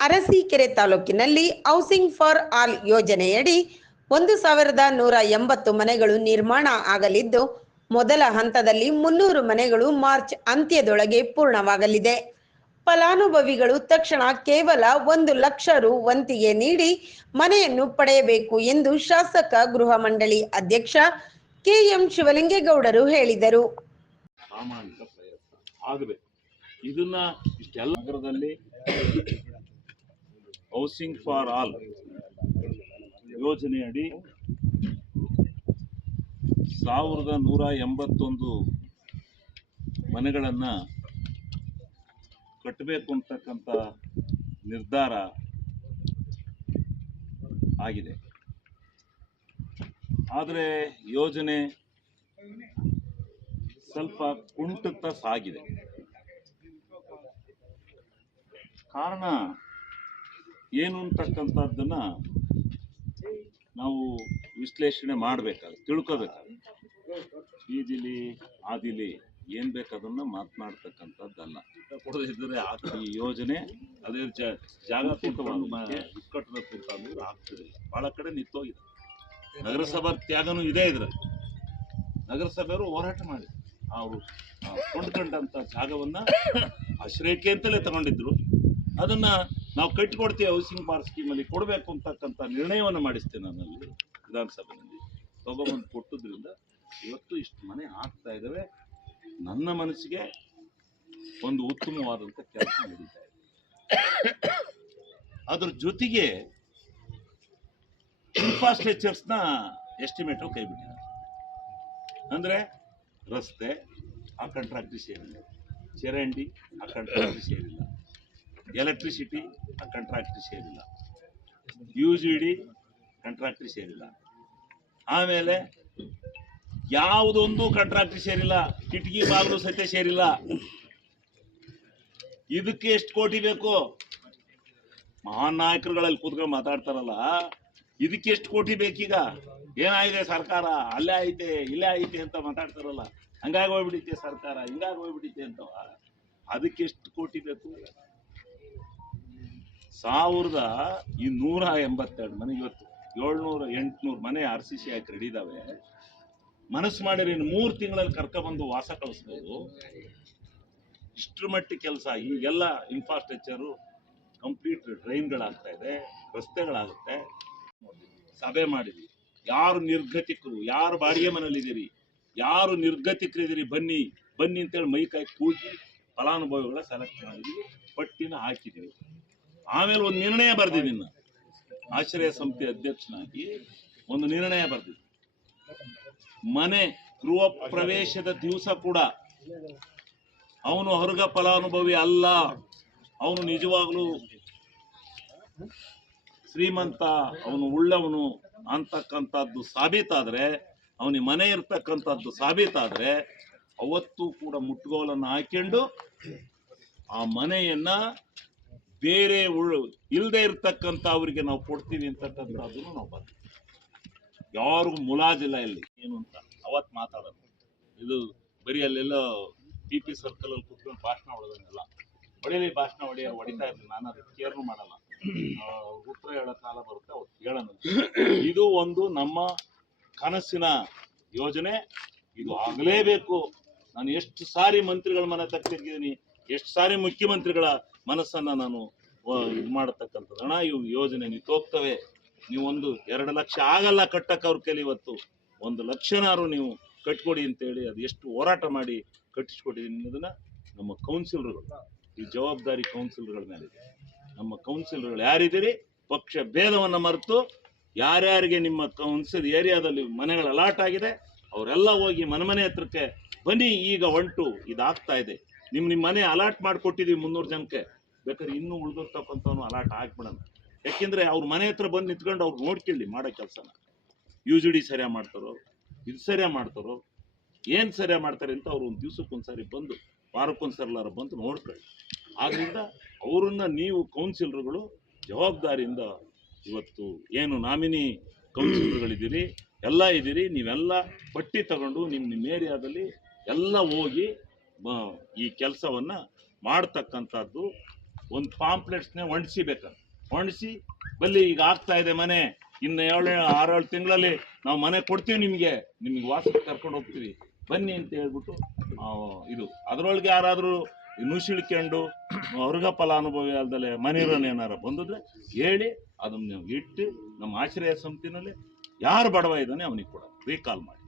ಅರಸೀಕೆರೆ ತಾಲೂಕಿನಲ್ಲಿ housing for all ಯೋಜನೆಯಡಿ ಒಂದು ಸಾವಿರದ ನೂರ ಎಂಬತ್ತು ಮನೆಗಳು ನಿರ್ಮಾಣ ಆಗಲಿದ್ದು, ಮೊದಲ ಹಂತದಲ್ಲಿ ಮುನ್ನೂರು ಮನೆಗಳು ಮಾರ್ಚ್ ಅಂತ್ಯದೊಳಗೆ ಪೂರ್ಣವಾಗಲಿದೆ. ಫಲಾನುಭವಿಗಳು ತಕ್ಷಣ ಕೇವಲ ಒಂದು ಲಕ್ಷ ರು ವಂತಿಗೆ ನೀಡಿ ಮನೆಯನ್ನು ಪಡೆಯಬೇಕು ಎಂದು ಶಾಸಕ ಗೃಹ ಮಂಡಳಿ ಅಧ್ಯಕ್ಷ ಕೆಎಂ ಶಿವಲಿಂಗೇಗೌಡರು ಹೇಳಿದರು. ಇದನ್ನ ಹೌಸಿಂಗ್ ಫಾರ್ ಆಲ್ ಯೋಜನೆಯಡಿ ಸಾವಿರದ ನೂರ ಎಂಬತ್ತೊಂದು ಮನೆಗಳನ್ನು ಕಟ್ಟಬೇಕು ಅಂತಕ್ಕಂಥ ನಿರ್ಧಾರ ಆಗಿದೆ. ಆದರೆ ಯೋಜನೆ ಸ್ವಲ್ಪ ಕುಂಟುತ್ತಾ ಸಾಗಿದೆ ಕಾರಣ ಏನು ಅಂತಕ್ಕಂಥದ್ದನ್ನ ನಾವು ವಿಶ್ಲೇಷಣೆ ಮಾಡಬೇಕಾಗುತ್ತೆ, ತಿಳ್ಕೋಬೇಕಾಗುತ್ತೆ. ಈದಿಲಿ ಆದಿಲಿ ಏನ್ ಬೇಕಾದನ್ನ ಮಾತನಾಡ್ತಕ್ಕಂಥದ್ದಲ್ಲ. ಕೊಡದಿದ್ದರೆ ಆ- ಈ ಯೋಜನೆ ಅದೇ ಜಾಗ ಇಕ್ಕಟ್ಟದ ಆಗ್ತಿರಲಿಲ್ಲ ಬಹಳ ಕಡೆ ನಿಂತೋಗಿದೆ. ನಗರಸಭಾ ತ್ಯಾಗನು ಇದೆ ಇದ್ರ ನಗರಸಭೆಯವರು ಹೋರಾಟ ಮಾಡಿ ಅವರು ಕೊಂಡ್ಕೊಂಡಂತ ಜಾಗವನ್ನ ಆಶ್ರಯಕ್ಕೆ ಅಂತಲೇ ತಗೊಂಡಿದ್ರು. ಅದನ್ನ ನಾವು ಕಟ್ಟಿಕೊಡ್ತೀವಿ ಹೌಸಿಂಗ್ ಬಾರ್ ಸ್ಕೀಮಲ್ಲಿ ಕೊಡಬೇಕು ಅಂತಕ್ಕಂಥ ನಿರ್ಣಯವನ್ನು ಮಾಡಿಸ್ತೇನೆ ನಾನಲ್ಲಿ ವಿಧಾನಸಭೆಯಲ್ಲಿ. ತಗೊಬಂದು ಕೊಟ್ಟದ್ರಿಂದ ಇವತ್ತು ಇಷ್ಟು ಮನೆ ಆಗ್ತಾ ಇದ್ದಾವೆ ನನ್ನ ಮನಸ್ಸಿಗೆ ಒಂದು ಉತ್ತಮವಾದಂಥ ಕೆಲಸ ನಡೀತಾ ಇದೆ. ಅದ್ರ ಜೊತೆಗೆ ಇನ್ಫ್ರಾಸ್ಟ್ರಕ್ಚರ್ಸ್ನ ಎಸ್ಟಿಮೇಟು ಕೈಬಿಟ್ಟಿದ್ದಾರೆ. ಅಂದರೆ ರಸ್ತೆ, ಆ ಕಂಟ್ರಾಕ್ಟ್ ಸೇರಿಲ್ಲ. ಚರಂಡಿ, ಆ ಕಂಟ್ರಾಕ್ಟ್ ಸೇರಿಲ್ಲ. ಎಲೆಕ್ಟ್ರಿಸಿಟಿ ಆ ಕಂಟ್ರಾಕ್ಟ್ರಿ ಸೇರಿಲ್ಲ. ಯು ಜಿ ಡಿ ಕಂಟ್ರಾಕ್ಟ್ರಿ ಸೇರಿಲ್ಲ. ಆಮೇಲೆ ಯಾವುದೊಂದು ಕಂಟ್ರಾಕ್ಟ್ರಿ ಸೇರಿಲ್ಲ. ಕಿಟಕಿ, ಬಾಗಿಲು ಸತ್ಯ ಸೇರಿಲ್ಲ. ಇದಕ್ಕೆ ಎಷ್ಟು ಕೋಟಿ ಬೇಕು? ಮಹಾನ್ ನಾಯಕರುಗಳಲ್ಲಿ ಕೂತ್ಕೊಂಡು ಮಾತಾಡ್ತಾರಲ್ಲ. ಇದಕ್ಕೆ ಎಷ್ಟು ಕೋಟಿ ಬೇಕೀಗ? ಏನಾಗಿದೆ ಸರ್ಕಾರ? ಅಲ್ಲೇ ಐತೆ, ಇಲ್ಲೇ ಐತೆ ಅಂತ ಮಾತಾಡ್ತಾರಲ್ಲ. ಹಂಗಾಗಿ ಹೋಗ್ಬಿಡಿತೆ ಸರ್ಕಾರ, ಹಿಂಗಾಗಿ ಹೋಗ್ಬಿಡಿತೆ ಅಂತ. ಅದಕ್ಕೆ ಎಷ್ಟು ಕೋಟಿ ಬೇಕು? ಸಾವಿರದ ಈ ನೂರ ಎಂಬತ್ತೆರಡು ಮನೆ ಇವತ್ತು. ಏಳ್ನೂರ ಎಂಟುನೂರು ಮನೆ ಆರ್ ಸಿ ಸಿ ಹಾಕಿ ರೆಡಿ ಇದಾವೆ. ಮನಸ್ಸು ಮಾಡಿರಿ ಮೂರು ತಿಂಗಳಲ್ಲಿ ಕರ್ಕೊಬಂದು ವಾಸ ಕಳಿಸ್ಬೋದು. ಇಷ್ಟರ ಮಟ್ಟಿಗೆ ಕೆಲಸ ಈಗೆಲ್ಲ ಇನ್ಫ್ರಾಸ್ಟ್ರಕ್ಚರು ಕಂಪ್ಲೀಟ್ ಡ್ರೈನ್ಗಳಾಗ್ತಾ ಇದೆ, ರಸ್ತೆಗಳಾಗುತ್ತೆ. ಸಭೆ ಮಾಡಿದ್ವಿ. ಯಾರು ನಿರ್ಗತಿಕರು, ಯಾರು ಬಾಡಿಗೆ ಮನೇಲಿದ್ದೀರಿ ಯಾರು ನಿರ್ಗತಿಕರಿದ್ದೀರಿ, ಬನ್ನಿ ಬನ್ನಿ ಅಂತೇಳಿ ಮೈ ಕೈ ಕೂಗಿ ಫಲಾನುಭವಿಗಳ ಸೆಲೆಕ್ಟ್ ಮಾಡಿದ್ವಿ ಪಟ್ಟಿನ ಹಾಕಿದ್ದೀವಿ. ಆಮೇಲೆ ಒಂದು ನಿರ್ಣಯ ಬರ್ದಿದ್ದೀನಿ ಆಶ್ರಯ ಸಂಸ್ಥೆ ಅಧ್ಯಕ್ಷನಾಗಿ ಒಂದು ನಿರ್ಣಯ ಬರ್ದಿದ್ದೆ ಮನೆ, ಗೃಹ ಪ್ರವೇಶದ ದಿವಸ ಕೂಡ ಅವನು ಹೊರಗ ಫಲಾನುಭವಿ ಅಲ್ಲ. ಅವನು ನಿಜವಾಗ್ಲೂ ಶ್ರೀಮಂತ, ಅವನು ಉಳ್ಳವನು ಅಂತಕ್ಕಂಥದ್ದು ಸಾಬೀತಾದ್ರೆ, ಅವನಿಗೆ ಮನೆ ಇರ್ತಕ್ಕಂಥದ್ದು ಸಾಬೀತಾದ್ರೆ, ಅವತ್ತು ಕೂಡ ಮುಟ್ಗೋಲನ್ನು ಹಾಕೊಂಡು ಆ ಮನೆಯನ್ನ ಬೇರೆ ಉಳ್ ಇಲ್ಲದೆ ಇರ್ತಕ್ಕಂಥ ಅವರಿಗೆ ನಾವು ಕೊಡ್ತೀವಿ ಅಂತಕ್ಕಂಥದ್ದನ್ನು ನಾವು ಬರ್ತೀವಿ ಯಾರಿಗೂ ಮುಲಾಜಿಲ್ಲ ಇಲ್ಲಿ. ಏನು ಅಂತ? ಅವತ್ತು ಮಾತಾಡೋದು. ಇದು ಬರೀ ಅಲ್ಲೆಲ್ಲ ಪಿ ಪಿ ಸರ್ಕಲ್ ಅಲ್ಲಿ ಕುತ್ಕೊಂಡು ಭಾಷಣ ಹೊಡೆದಂಗೆಲ್ಲ ಹೊಡೆಯಲಿ ಭಾಷಣ ಹೊಡೆಯ ಹೊಡಿತಾ ಇರ್ತೀನಿ ನಾನು ಅದಕ್ಕೆ ಕೇರ್ನು ಮಾಡಲ್ಲ. ಉತ್ತರ ಹೇಳೋ ಕಾಲ ಬರುತ್ತೆ ಅವತ್ತು ಹೇಳೋಣ ಇದು ಒಂದು ನಮ್ಮ ಕನಸಿನ ಯೋಜನೆ. ಇದು ಆಗಲೇಬೇಕು. ನಾನು ಎಷ್ಟು ಸಾರಿ ಮಂತ್ರಿಗಳ ಮನೆ ತಕ್ಕಿದ್ದೀನಿ ಎಷ್ಟು ಸಾರಿ ಮುಖ್ಯಮಂತ್ರಿಗಳ ಮನಸ್ಸನ್ನ ನಾನು ಇದು ಮಾಡತಕ್ಕಂಥದ್ದು. ಅಣ್ಣ ಇವು ಯೋಜನೆ ನಿಂತೋಗ್ತವೆ ನೀವೊಂದು ಎರಡು ಲಕ್ಷ ಆಗಲ್ಲ ಕಟ್ಟಕ್ಕೆ ಅವ್ರ ಕೈಲಿ ಇವತ್ತು. ಒಂದು ಲಕ್ಷನಾರು ನೀವು ಕಟ್ಕೊಡಿ ಅಂತೇಳಿ ಅದು ಎಷ್ಟು ಹೋರಾಟ ಮಾಡಿ ಕಟ್ಟಿಸ್ಕೊಟ್ಟಿದ್ದೀನಿ ಅನ್ನೋದನ್ನ ನಮ್ಮ ಕೌನ್ಸಿಲರ್ಗಳು, ಈ ಜವಾಬ್ದಾರಿ ಕೌನ್ಸಿಲರ್ಗಳ ಮೇಲಿದೆ ನಮ್ಮ ಕೌನ್ಸಿಲರ್ಗಳು ಯಾರಿದ್ದೀರಿ? ಪಕ್ಷ ಭೇದವನ್ನು ಮರೆತು ಯಾರ್ಯಾರಿಗೆ ನಿಮ್ಮ ಕೌನ್ಸಿಲ್ ಏರಿಯಾದಲ್ಲಿ ಮನೆಗಳು ಅಲಾಟ್ ಆಗಿದೆ, ಅವರೆಲ್ಲ ಹೋಗಿ ಮನೆ ಮನೆ ಹತ್ರಕ್ಕೆ ಬನ್ನಿ, ಈಗ ಹೊಂಟು, ಇದಾಗ್ತಾ ಇದೆ. ನಿಮ್ಮ ನಿಮ್ಮ ಮನೆ ಅಲಾಟ್ ಮಾಡಿಕೊಟ್ಟಿದ್ದೀವಿ ಮುನ್ನೂರು ಜನಕ್ಕೆ. ಬೇಕಾದ್ರೆ ಇನ್ನೂ ಉಳಿದಿರ್ತಕ್ಕಂಥವ್ನು ಅಲಾಟ್ ಹಾಕ್ಬಿಡೋಣ ಯಾಕೆಂದರೆ ಅವ್ರ ಮನೆ ಹತ್ರ ಬಂದು ನಿಂತ್ಕೊಂಡು ಅವ್ರು ನೋಡ್ಕೊಳ್ಳಿ ಮಾಡೋ ಕೆಲಸನ. ಯು ಜಿ ಡಿ ಸರಿಯಾಗಿ ಮಾಡ್ತಾರೋ, ಇದು ಸರಿಯಾಗಿ ಮಾಡ್ತಾರೋ, ಏನು ಸರಿಯಾಗಿ ಮಾಡ್ತಾರೆ ಅಂತ ಅವ್ರು ಒಂದು ದಿವ್ಸಕ್ಕೊಂದ್ಸರಿ ಬಂದು, ವಾರಕ್ಕೊಂದ್ಸರಿಲಾರ ಬಂದು ನೋಡ್ಕೊಳ್ಳಿ. ಆದ್ದರಿಂದ ಅವರನ್ನ ನೀವು ಕೌನ್ಸಿಲರ್ಗಳು ಜವಾಬ್ದಾರಿಯಿಂದ ಇವತ್ತು ಏನು ನಾಮಿನಿ ಕೌನ್ಸಿಲರ್ಗಳಿದ್ದೀರಿ ಎಲ್ಲ ಇದ್ದೀರಿ, ನೀವೆಲ್ಲ ಪಟ್ಟಿ ತಗೊಂಡು ನಿಮ್ಮ ನಿಮ್ಮ ಏರಿಯಾದಲ್ಲಿ ಎಲ್ಲ ಹೋಗಿ ಈ ಕೆಲಸವನ್ನು ಮಾಡ್ತಕ್ಕಂಥದ್ದು ಒಂದು ಪಾಂಪ್ಲೆಟ್ಸ್ನೇ ಹೊಂಡಿಸಿಬೇಕಂತ ಹೊಂಡಿಸಿ ಬಲ್ಲಿ ಈಗ ಆಗ್ತಾ ಇದೆ ಮನೆ. ಇನ್ನು ಏಳು, ಆರೇಳು ತಿಂಗಳಲ್ಲಿ ನಾವು ಮನೆ ಕೊಡ್ತೀವಿ ನಿಮಗೆ. ನಿಮಗೆ ವಾಸಕ್ಕೆ ಕರ್ಕೊಂಡು ಹೋಗ್ತೀವಿ. ಬನ್ನಿ ಅಂತ ಹೇಳ್ಬಿಟ್ಟು ಇದು. ಅದರೊಳಗೆ ಯಾರಾದರೂ ನುಸಿಳ್ಕೊಂಡು ಹೊರಗ ಫಲಾನುಭವಿ ಅಲ್ದಲೆ ಮನೆಯವರನ್ನ ಏನಾರ ಬಂದಿದ್ರೆ ಹೇಳಿ ಅದನ್ನ ನೀವು ಇಟ್ಟು ನಮ್ಮ ಆಶ್ರಯ ಸಮಿತಿನಲ್ಲಿ ಯಾರು ಬಡವ ಇದ್ದಾನೆ ಅವನಿಗೆ ಕೊಡೋದು. ರೀಕಾಲ್ ಮಾಡಿ.